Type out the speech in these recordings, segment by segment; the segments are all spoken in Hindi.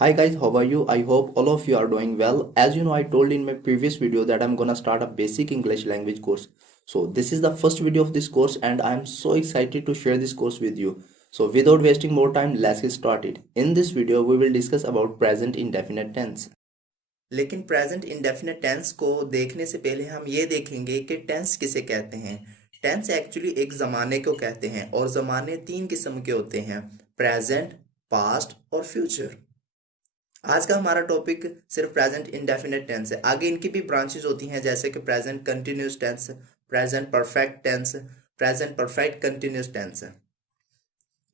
Hi guys, how are you? I hope all of you are doing well. As you know, I told in my previous video that I'm gonna start a basic English language course. So this is the first video of this course and I'm so excited to share this course with you. So without wasting more time, let's get started. In this video, we will discuss about present indefinite tense. लेकिन प्रेजेंट इंडेफिनिट टेंस को देखने से पहले हम ये देखेंगे कि टेंस किसे कहते हैं। टेंस एक्चुअली एक ज़माने को कहते हैं और ज़माने तीन किस्म के होते हैं, प्रेजेंट, पास्ट और फ्यूचर। आज का हमारा टॉपिक सिर्फ प्रेजेंट इंडेफिनिट टेंस है। आगे इनकी भी ब्रांचेज होती हैं जैसे कि present continuous tense, present perfect tense, present perfect continuous tense.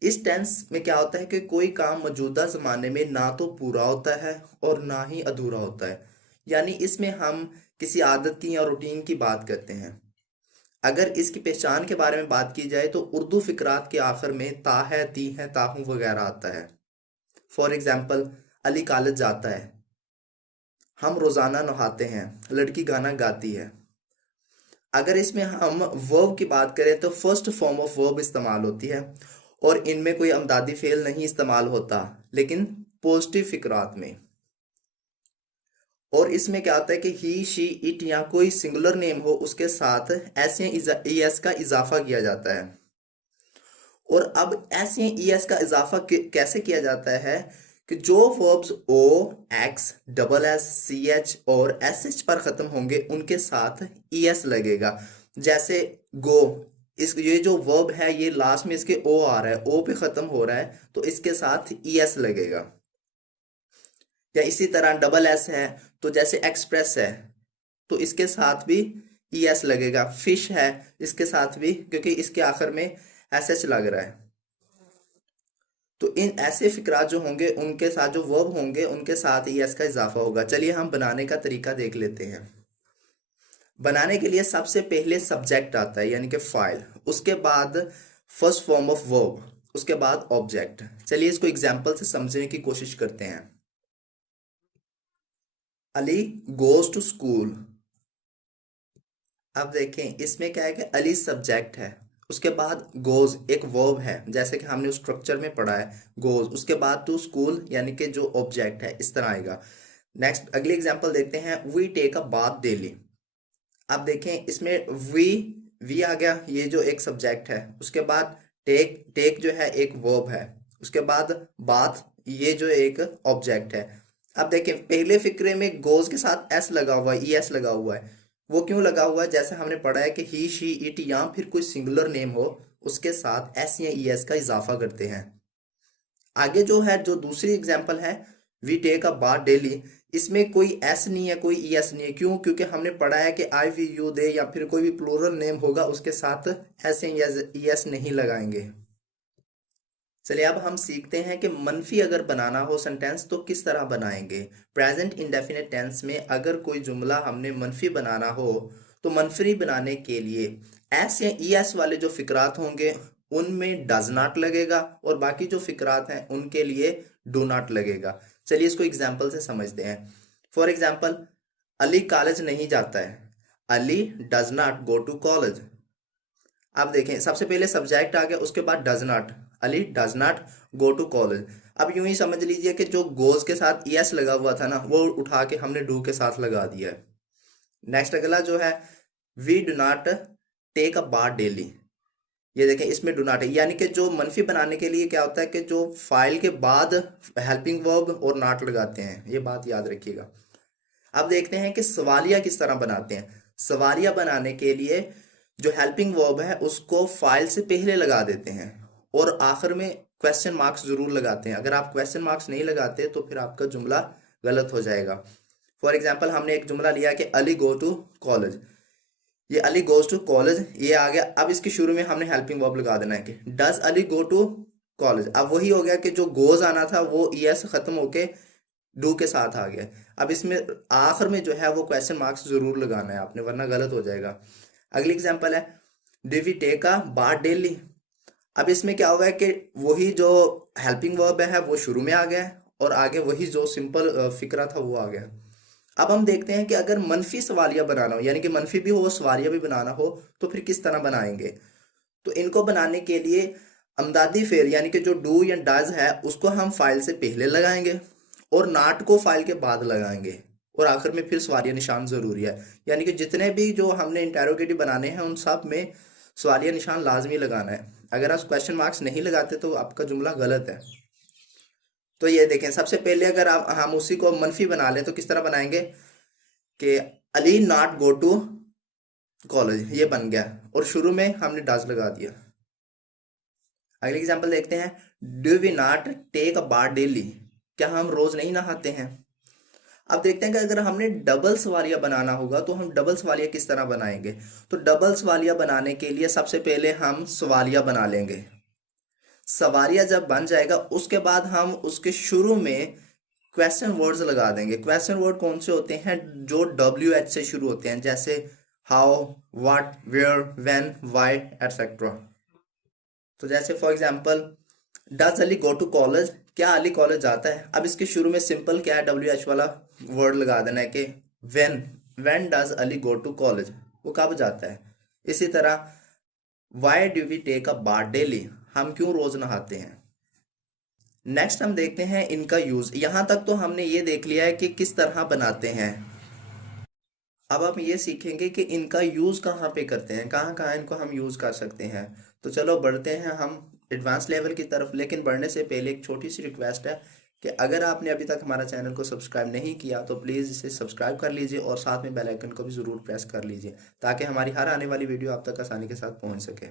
इस टेंस में क्या होता है कि कोई काम मौजूदा ज़माने में ना तो पूरा होता है और ना ही अधूरा होता है, यानी इसमें हम किसी आदत की या रूटीन की बात करते हैं। अगर इसकी पहचान के बारे में बात की जाए तो उर्दू फिकरात के आखिर में ता है, ती है, ताहू वगैरह आता है। फॉर एग्जाम्पल, अली कॉलेज जाता है, हम रोज़ाना नहाते हैं, लड़की गाना गाती है। अगर इसमें हम वर्ब की बात करें तो फर्स्ट फॉर्म ऑफ वर्ब इस्तेमाल होती है और इनमें कोई अमदादी फेल नहीं इस्तेमाल होता, लेकिन पॉजिटिव फिक्रात में। और इसमें क्या होता है कि ही, शी, इट या कोई सिंगुलर नेम हो उसके साथ ऐसे एस का इजाफा किया जाता है। और अब ऐसे एस का इजाफा कैसे किया जाता है कि जो verbs O, X, double S, C H और एस एच पर खत्म होंगे उनके साथ ई एस लगेगा। जैसे गो, इस ये जो वर्ब है ये लास्ट में इसके ओ आ रहा है, ओ पे खत्म हो रहा है तो इसके साथ ई एस लगेगा। या इसी तरह डबल एस है तो जैसे एक्सप्रेस है तो इसके साथ भी ई एस लगेगा। फिश है इसके साथ भी, क्योंकि इसके आखिर में एस एच लग रहा है। तो इन ऐसे फिक्रात जो होंगे उनके साथ जो वर्ब होंगे उनके साथ ई एस का इजाफा होगा। चलिए हम बनाने का तरीका देख लेते हैं। बनाने के लिए सबसे पहले सब्जेक्ट आता है यानी कि फाइल, उसके बाद फर्स्ट फॉर्म ऑफ वर्ब, उसके बाद ऑब्जेक्ट। चलिए इसको एग्जांपल से समझने की कोशिश करते हैं। Ali goes to school. अब देखें इसमें क्या है कि अली सब्जेक्ट है, उसके बाद गोज एक वर्ब है जैसे कि हमने उस स्ट्रक्चर में पढ़ा है गोज, उसके बाद टू स्कूल यानी कि जो ऑब्जेक्ट है इस तरह आएगा। नेक्स्ट अगली एग्जांपल देखते हैं, we take a bath daily. अब देखें इसमें वी आ गया, ये जो एक सब्जेक्ट है, उसके बाद टेक जो है एक वर्ब है, उसके बाद बाथ ये जो एक ऑब्जेक्ट है। अब देखें पहले फिक्रे में गोज के साथ एस लगा हुआ है, ई एस लगा हुआ है। वो क्यों लगा हुआ है? जैसे हमने पढ़ा है कि ही, शी, इट या फिर कोई सिंगुलर नेम हो उसके साथ एस या ई एस का इजाफा करते हैं। आगे जो है जो दूसरी एग्जांपल है, we take a bath daily, इसमें कोई एस नहीं है, कोई ई एस नहीं है। क्यों? क्योंकि हमने पढ़ा है कि आई, वी, यू, दे या फिर कोई भी प्लूरल नेम होगा उसके साथ एस या ई एस नहीं लगाएंगे। चलिए अब हम सीखते हैं कि मनफी अगर बनाना हो सेंटेंस तो किस तरह बनाएंगे। प्रेजेंट इंडेफिनिट टेंस में अगर कोई जुमला हमने मनफी बनाना हो तो मनफी बनाने के लिए एस या ई एस वाले जो फिक्रात होंगे उनमें डज नॉट लगेगा और बाकी जो फिक्रात हैं उनके लिए डू नॉट लगेगा। चलिए इसको एग्जाम्पल से समझते हैं। फॉर एग्जाम्पल, अली कॉलेज नहीं जाता है, Ali does not go to college. अब देखें सबसे पहले सब्जेक्ट आ गया, उसके बाद does not, Ali does not go to college. अब यूं ही समझ लीजिए कि जो गोज के साथ यस लगा हुआ था ना वो उठा के हमने डू के साथ लगा दिया है। नेक्स्ट अगला जो है, we do not take a bath daily. ये देखें इसमें डू नॉट है, यानी कि जो मनफी बनाने के लिए क्या होता है कि जो फाइल के बाद हेल्पिंग वर्ब और नॉट लगाते हैं, ये बात याद रखिएगा। अब देखते हैं कि सवालिया किस तरह बनाते हैं। सवालिया बनाने के लिए जो हेल्पिंग वर्ब है उसको फाइल से पहले लगा देते हैं और आखिर में क्वेश्चन मार्क्स जरूर लगाते हैं। अगर आप क्वेश्चन मार्क्स नहीं लगाते तो फिर आपका जुमला गलत हो जाएगा। फॉर एग्जाम्पल, हमने एक जुमला लिया कि अली गो टू कॉलेज, ये अली गोज टू कॉलेज ये आ गया। अब इसके शुरू में हमने हेल्पिंग वर्ब लगा देना है कि does Ali go to college. अब वही हो गया कि जो गोज आना था वो एस खत्म होके डू के साथ आ गया। अब इसमें आखिर में जो है वो क्वेश्चन मार्क्स जरूर लगाना है आपने, वरना गलत हो जाएगा। अगली एग्जांपल है, do we take a bath daily. अब इसमें क्या होगा कि वही जो हेल्पिंग वर्ब है वो शुरू में आ गया है और आगे वही जो सिंपल फिक्रा था वो आ गया। अब हम देखते हैं कि अगर मनफी सवालिया बनाना हो, यानी कि मनफी भी हो सवालिया भी बनाना हो, तो फिर किस तरह बनाएंगे। तो इनको बनाने के लिए अमदादी फेर यानी कि जो डू या डज है उसको हम फाइल से पहले लगाएंगे और नाट को फाइल के बाद लगाएंगे, और आखिर में फिर सवालिया निशान जरूरी है। यानी कि जितने भी जो हमने इंटेरोगेटिव बनाने हैं उन सब में सवालिया निशान लाजमी लगाना है। अगर आप क्वेश्चन मार्क्स नहीं लगाते तो आपका जुमला गलत है। तो ये देखें, सबसे पहले अगर आप हम उसी को मनफी बना लें तो किस तरह बनाएंगे कि Ali not go to college, ये बन गया, और शुरू में हमने डज लगा दिया। अगले एग्जांपल देखते हैं, do we not take a bath daily, क्या हम रोज नहीं नहाते हैं। अब देखते हैं कि अगर हमने डबल सवालिया बनाना होगा तो हम डबल सवालिया किस तरह बनाएंगे। तो डबल सवालिया बनाने के लिए सबसे पहले हम सवालिया बना लेंगे। सवालिया जब बन जाएगा उसके बाद हम उसके शुरू में क्वेश्चन वर्ड्स लगा देंगे। क्वेश्चन वर्ड कौन से होते हैं, जो WH से शुरू होते हैं, जैसे how, what, where, when, why etcetera. तो जैसे for example, does Ali go to college, क्या अली कॉलेज जाता है। अब इसके शुरू में सिंपल क्या है, WH वाला वर्ड लगा देना है कि when does Ali go to college, वो कब जाता है। इसी तरह why do we take a bath daily, हम क्यों रोज नहाते हैं। नेक्स्ट हम देखते हैं इनका यूज। यहां तक तो हमने ये देख लिया है कि किस तरह बनाते हैं। अब हम ये सीखेंगे कि इनका यूज कहाँ पे करते हैं, कहाँ कहाँ इनको हम यूज कर सकते हैं। तो चलो बढ़ते हैं हम एडवांस लेवल की तरफ। लेकिन बढ़ने से पहले एक छोटी सी रिक्वेस्ट है कि अगर आपने अभी तक हमारा चैनल को सब्सक्राइब नहीं किया तो प्लीज़ इसे सब्सक्राइब कर लीजिए और साथ में बेल आइकन को भी ज़रूर प्रेस कर लीजिए, ताकि हमारी हर आने वाली वीडियो आप तक आसानी के साथ पहुंच सके।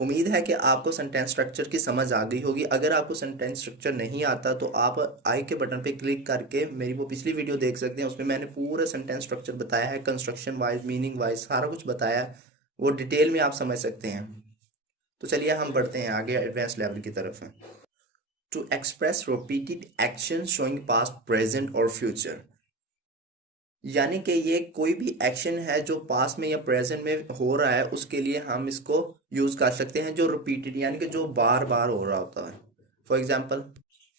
उम्मीद है कि आपको सेंटेंस स्ट्रक्चर की समझ आ गई होगी। अगर आपको सेंटेंस स्ट्रक्चर नहीं आता तो आप आई के बटन पे क्लिक करके मेरी वो पिछली वीडियो देख सकते हैं। उसमें मैंने पूरा सेंटेंस स्ट्रक्चर बताया है, कंस्ट्रक्शन वाइज, मीनिंग वाइज सारा कुछ बताया है, वो डिटेल में आप समझ सकते हैं। तो चलिए हम बढ़ते हैं आगे एडवांस लेवल की तरफ। To express repeated action showing past, present और फ्यूचर, यानी कि ये कोई भी एक्शन है जो पास्ट में या प्रेजेंट में हो रहा है उसके लिए हम इसको यूज कर सकते हैं, जो रिपीटेड यानी कि जो बार बार हो रहा होता है। फॉर एग्जाम्पल,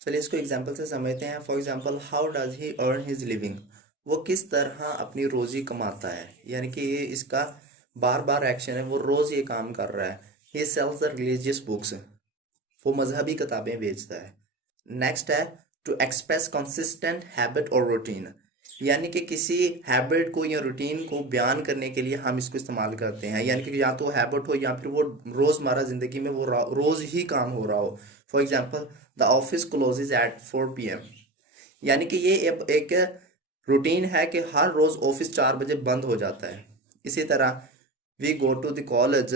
चलिए इसको एग्जाम्पल से समझते हैं। For example, how does he earn his living, वो किस तरह अपनी रोजी कमाता है, यानी कि ये इसका बार बार एक्शन है, वो रोज ये काम कर रहा है। ही सेल्स द रिलीजियस बुक्स, वो मजहबी किताबें बेचता है। नेक्स्ट है टू एक्सप्रेस कंसिस्टेंट हैबिट और रूटीन, यानी कि किसी हैबिट को या रूटीन को बयान करने के लिए हम इसको इस्तेमाल करते हैं, यानी कि या तो हैबिट हो या फिर वो रोज़मर्रा ज़िंदगी में वो रोज़ ही काम हो रहा हो। For example, the office closes at 4 PM, यानी कि ये एक रूटीन है कि हर रोज़ ऑफिस 4 बजे बंद हो जाता है। इसी तरह we go to the college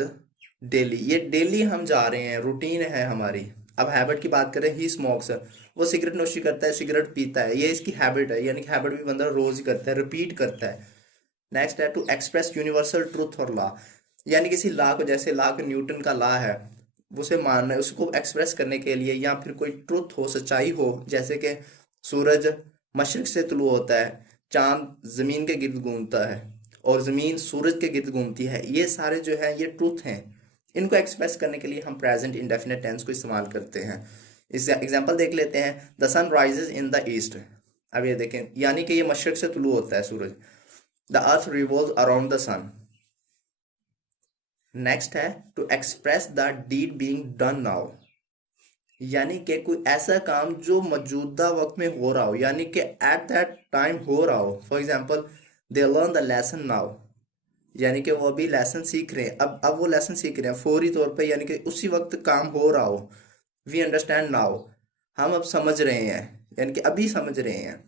daily, ये डेली हम जा रहे हैं, रूटीन है हमारी। अब हैबिट की बात करें, ही स्मोक्स, वो सिगरेट नोशी करता है, सिगरेट पीता है, ये इसकी हैबिट है, यानी कि हैबिट भी बंदा रोज ही करता है, रिपीट करता है। नेक्स्ट है टू एक्सप्रेस यूनिवर्सल ट्रूथ और लॉ, यानी किसी लॉ को, जैसे लॉ को न्यूटन का लॉ है, उसे मानना है, उसको एक्सप्रेस करने के लिए, या फिर कोई ट्रुथ हो, सच्चाई हो, जैसे कि सूरज मशरक से तुलू होता है, चांद जमीन के गिर्द घूमता है और जमीन सूरज के गिर्द घूमती है, ये सारे जो है ये ट्रूथ हैं। इनको एक्सप्रेस करने के लिए हम प्रेजेंट इंडेफिनिट टेंस को इस्तेमाल करते हैं। इस एग्जांपल देख लेते हैं, the sun rises in the east, अब ये देखें, यानी कि ये मशरक से तुलू होता है सूरज। The earth revolves around the sun. Next है to express the deed being done now, यानी कि कोई ऐसा काम जो मौजूदा वक्त में हो रहा हो, यानी कि एट दैट टाइम हो रहा हो। For example, they learn the lesson now, यानी कि वो अभी लेसन सीख रहे हैं, अब वो लेसन सीख रहे हैं फौरी तौर पे, यानी कि उसी वक्त काम हो रहा हो। वी अंडरस्टैंड नाउ, हम अब समझ रहे हैं, यानी कि अभी समझ रहे हैं।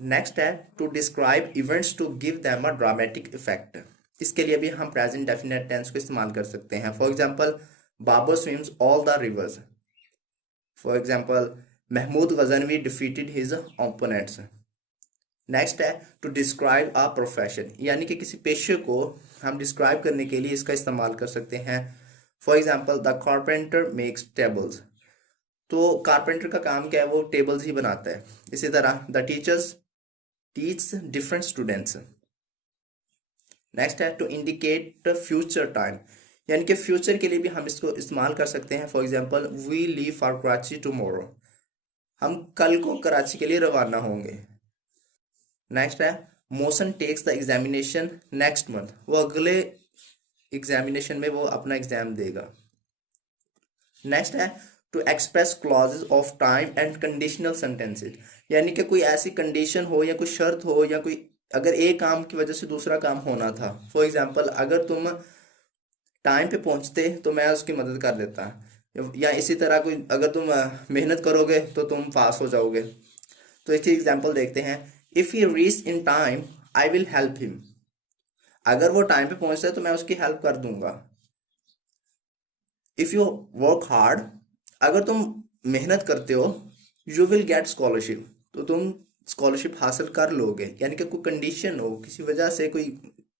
नेक्स्ट है to describe events to give them a dramatic effect, इसके लिए भी हम प्रेजेंट डेफिनेट टेंस को इस्तेमाल कर सकते हैं। For example, Babar swims all the rivers. For example, Mahmud Ghaznavi defeated his opponents. Next है टू डिस्क्राइब अ प्रोफेशन, यानी कि किसी पेशे को हम डिस्क्राइब करने के लिए इसका इस्तेमाल कर सकते हैं। For example, the carpenter makes tables, तो कारपेंटर का काम क्या है, वो टेबल्स ही बनाता है। इसी तरह the teachers teach different students. Next है टू इंडिकेट फ्यूचर टाइम, यानी कि फ्यूचर के लिए भी हम इसको इस्तेमाल कर सकते हैं। For example, we leave for Karachi tomorrow, हम कल को कराची के लिए रवाना होंगे। नेक्स्ट है Mohsin takes the examination next month, वो अगले एग्जामिनेशन में वो अपना एग्जाम देगा। नेक्स्ट है to express clauses of time and conditional sentences, यानी कि कोई ऐसी कंडीशन हो या कोई शर्त हो या कोई, अगर एक काम की वजह से दूसरा काम होना था, फॉर एग्जांपल अगर तुम टाइम पे पहुंचते तो मैं उसकी मदद कर देता, या इसी तरह कोई अगर तुम मेहनत करोगे तो तुम पास हो जाओगे। तो इसकी एग्जांपल देखते हैं। If he reach in time I will help him, अगर वो टाइम पे पहुंचता है तो मैं उसकी हेल्प कर दूंगा। इफ़ यू वर्क हार्ड, अगर तुम मेहनत करते हो, यू विल गेट स्कॉलरशिप, तो तुम स्कॉलरशिप हासिल कर लोगे, यानी कि कोई कंडीशन हो, किसी वजह से कोई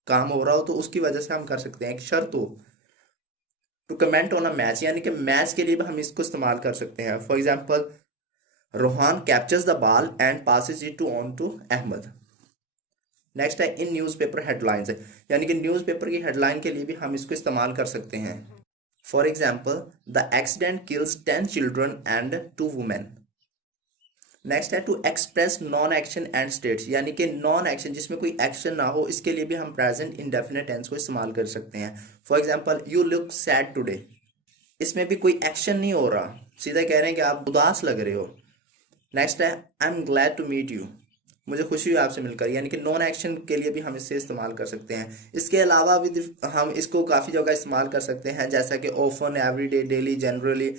काम हो रहा हो तो उसकी वजह से हम कर सकते हैं, एक शर्त हो। To comment on a match, यानी कि मैच के लिए भी हम इसको इस्तेमाल कर सकते हैं। For example, Rohan captures the ball and passes it to on to Ahmed. Next है इन न्यूज़पेपर हेडलाइंस, यानी कि न्यूज़पेपर की हेडलाइन के लिए भी हम इसको इस्तेमाल कर सकते हैं। For example, the accident kills 10 children and 2 women. Next है to express non action and states, यानी कि नॉन एक्शन जिसमें कोई एक्शन ना हो, इसके लिए भी हम प्रेजेंट इंडेफिनिट टेंस को इस्तेमाल कर सकते हैं। For example, you look sad today, इसमें भी कोई एक्शन नहीं हो रहा, सीधा कह रहे हैं कि आप उदास लग रहे हो। नेक्स्ट है I am glad to meet you, मुझे खुशी हुई आपसे मिलकर, यानी कि नॉन एक्शन के लिए भी हम इसे इस्तेमाल कर सकते हैं। इसके अलावा भी हम इसको काफ़ी जगह इस्तेमाल कर सकते हैं, जैसा कि often, everyday, daily, generally.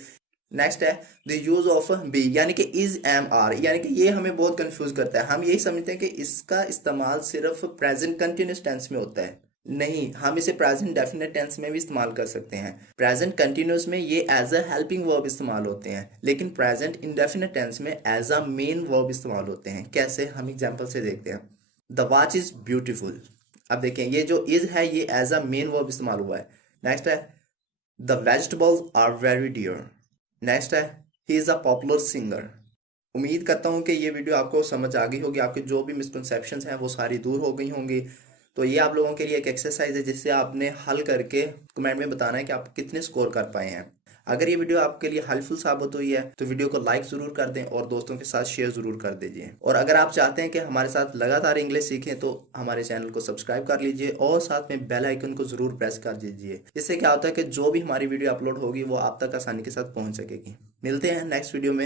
Next है द यूज ऑफ बी, यानी कि इज, एम, आर, यानी कि ये हमें बहुत कंफ्यूज करता है। हम यही समझते हैं कि इसका इस्तेमाल सिर्फ प्रेजेंट कंटिन्यूस टेंस में होता है, नहीं, हम इसे प्रेजेंट डेफिनेट टेंस में भी इस्तेमाल कर सकते हैं। प्रेजेंट कंटिन्यूस में ये एज अ हेल्पिंग वर्ब इस्तेमाल होते हैं, लेकिन प्रेजेंट इंडेफिनेट टेंस में एज अ मेन वर्ब इस्तेमाल होते हैं। कैसे, हम एग्जांपल से देखते हैं। द वॉच इज ब्यूटीफुल, अब देखें ये जो इज है ये एज अ मेन वर्ब इस्तेमाल हुआ है। नेक्स्ट है the vegetables are very dear. Next है he is a popular singer. उम्मीद करता हूँ कि ये वीडियो आपको समझ आ गई होगी, आपके जो भी मिसकंसेप्शंस हैं वो सारी दूर हो गई होंगी। तो ये आप लोगों के लिए एक एक्सरसाइज है जिससे आपने हल करके कमेंट में बताना है कि आप कितने स्कोर कर पाए हैं। अगर ये वीडियो आपके लिए हेल्पफुल साबित हुई है तो वीडियो को लाइक ज़रूर कर दें और दोस्तों के साथ शेयर ज़रूर कर दीजिए। और अगर आप चाहते हैं कि हमारे साथ लगातार इंग्लिश सीखें तो हमारे चैनल को सब्सक्राइब कर लीजिए और साथ में बेल आइकन को ज़रूर प्रेस कर दीजिए। इससे क्या होता है कि जो भी हमारी वीडियो अपलोड होगी वो आप तक आसानी के साथ पहुँच सकेगी। मिलते हैं नेक्स्ट वीडियो में।